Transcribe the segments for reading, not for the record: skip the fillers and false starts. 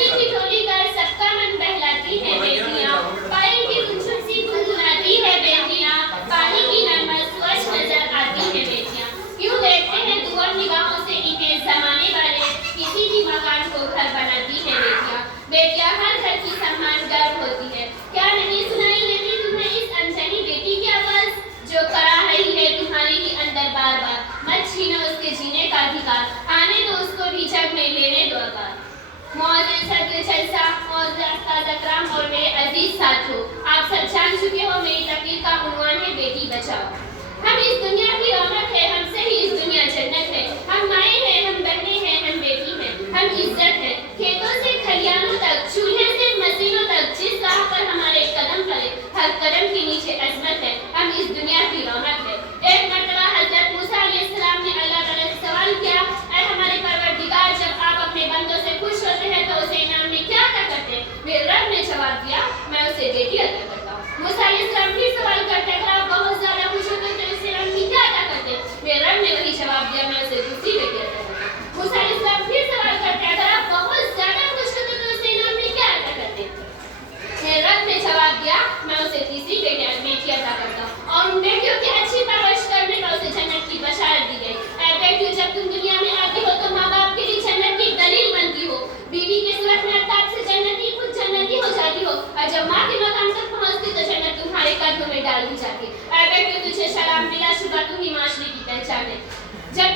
मस्ती की टोली कर सबका मन बहलाती है बेटियां, पायल की गुंजन सी गुनगुनाती है बेटियां, पानी की नरमर स्वच्छ नजर आती है बेटियां। क्यों देखते हैं दूर निगाहों से इन्हें जमाने वाले, किसी भी मकान को घर बनाती है बेटियां। बेटियां हर घर की सम्मान गर्व होती है। क्या नहीं सुनाई देती तुम्हें इस अनजानी बेटी की आवाज, जो करा रही है तुम्हारे ही अंदर बार बार। मत छीनो उसके जीने का अधिकार, आने दो उसको भी जग में लेने दो आकार। मौजूद सदर जलसा मौजूद और मेरे अजीज साथियों, आप सब जान चुके हो मेरी तकरीर का उन्वान है बेटी बचाओ। हम इस दुनिया की रौनक है, हमसे ही इस दुनिया जन्नत है। हम माए हैं, हम बहने हैं, हम बेटी हैं, हम इज्जत है। खेतों से खलियानों तक, चूल्हे से मशीनों तक, जिस राह पर हमारे कदम चले, हर कदम के नीचे अजमत है। हम इस दुनिया की रौनक है। एक मरतबा हजरत मूसा अलैहिस्सलाम ने अल्लाह ताला से सवाल किया, ऐ हमारे परवरदिगार, जब आप अपने बंदों से खुश होते हैं तो उसे इनाम में क्या अता करते हैं? मेरे रब ने जवाब दिया, मैं उसे बेटी अता करता हूँ। मूसा अलैहिस्सलाम फिर सवाल करते हैं, आप बहुत ज्यादा खुश होते हैं तो उसे इनाम में क्या अता करते हैं? मेरे रब ने वही जवाब दिया, मैं उसे दूसरी बेटी अता करता हूँ। मूसा अलैहिस्सलाम फिर सवाल करते हैं, अगर आप बहुत ज्यादा खुश होते तो उसे इनाम में क्या अता करते हैं? मेरे रब ने जवाब दिया, मैं उसे तीसरी बेटी अता करता हूँ। और उन बेटियों की अच्छी परवरिश करने पर उसे जन्नत की बशारत दी गई। ऐ बेटियों, जब तुम दुनिया में आती हो तो माँ बाप के लिए जन्नत की दलील बनती हो। बीवी की सूरत में अत्ताब से जन्नती खुद जन्नती हो जाती हो, और जब माँ के मकाम तक पहुँचती तो जन्नत तुम्हारे कदमों में डाल दी जाती। ऐ बेटियों, तुझे सलाम, बिलाशुबा तू ही माशरे की पहचान है। जब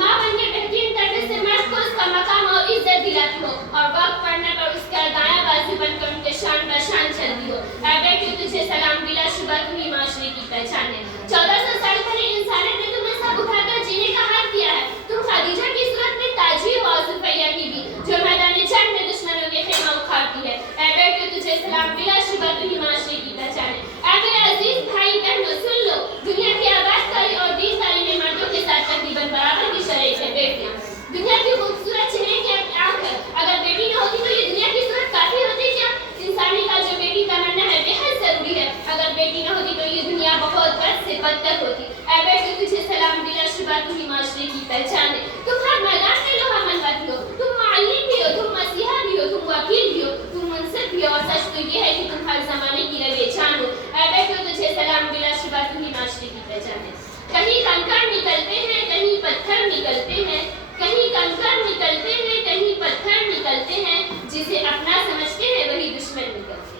माँ बनकर बेहतरीन तरीके से मर्द को उसका मकाम और इज्जत दिलाती हो, और वक्त पड़ने पर उसका दायां बाजू बनकर उनके शान बशान चलती हो। ऐ बेटियों, तुझे सलाम, बिलाशुबा तू ही माशरे की पहचान है। 1400 साल पहले इंसानियत ने तुम्हें सब उठाकर जीने का हक दिया है। तुम खदीजा की सूरत में ताजी हो, और सुफैया की भी, जो मैदान जंग में दुश्मनों के खेमा उखाड़ती है। ऐ बेटियों, तुझे सलाम, बिलाशुबा तू ही माशरे की पहचान है। ऐ मेरे अजीज भाई बहनों, सुन लो, दुनिया की आबादकारी और दीनदारी में मर्दों के साथ तकरीबन बराबर की शरीक है बेटियां। दुनिया की खूबसूरत चेहरे की आंख है, अगर बेटी न होती तो ये दुनिया की सूरत काफी होती क्या? इंसानी का जो बेटी तमन्ना है बेहद जरूरी है, अगर बेटी न होती तो ये दुनिया बहुत बद से बदतर होती। ऐ बेटी, तुझे सलाम, बिलाशुबा तू ही माशरे की पहचान है। तुम हर मैदान में लोहा मनवाती हो, तुम मालिम भी हो, तुम मसीहा भी हो, तुम वकील भी हो, तुम मुंसिफ भी हो, और सच तो ये है कि तुम हर जमाने की रवे जान हो। ऐ बेटी, तुझे सलाम, बिलाशुबा तू ही माशरे की पहचान है। कहीं कंकड़ निकलते हैं, कहीं पत्थर निकलते हैं, कहीं कंकड़ निकलते हैं, कहीं पत्थर निकलते हैं, जिसे अपना समझते हैं वही दुश्मन निकलते हैं।